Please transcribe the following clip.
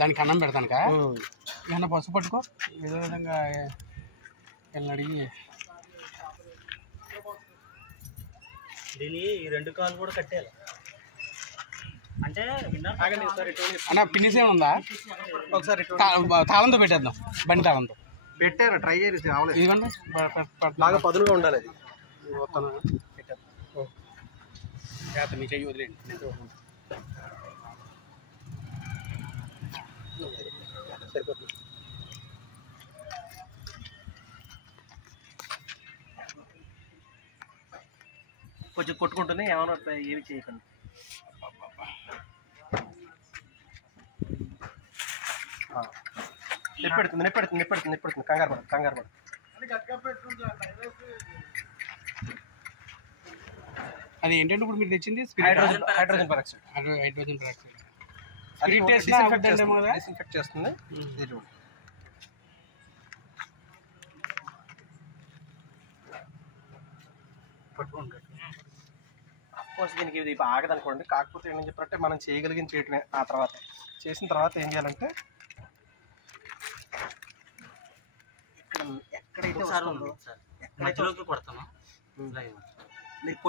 దానికి అన్నం పెడతానుక ఏమన్నా పసుపు పట్టుకో ఏదో విధంగా వీళ్ళని అడిగి దీని ఈ 2 కాళ్ళు కూడా కట్టేయాలి అంటే అన్న పిన్నిస్ ఏమైనా ఉందా ఒకసారి తాళంతో పెట్టేద్దాం బండి తాళంతో పెట్టారు ట్రై చేసి ఇదిగోండి బాగా పదులుగా ఉండాలి అది మీ చెయ్యి వదిలేండి సరిపోతుంది కొంచెం కొట్టుకుంటుంది ఏమైనా ఏమి చేయకండి నిప్పెడుతుంది కంగారు పడ అది ఏంటంటే ఇప్పుడు మీరు తెచ్చింది హైడ్రోజన్ పెరాక్సైడ్ డిస్ఇన్ఫెక్ట్ చేస్తుంది అఫ్కోర్స్ దీనికి ఇది ఆగదనుకోండి కాకపోతే ఏం చెప్పారంటే మనం చేయగలిగిన చేయటమే ఆ తర్వాత చేసిన తర్వాత ఏం చేయాలంటే ఎక్కడైతే మధ్యలోకి కొడతాను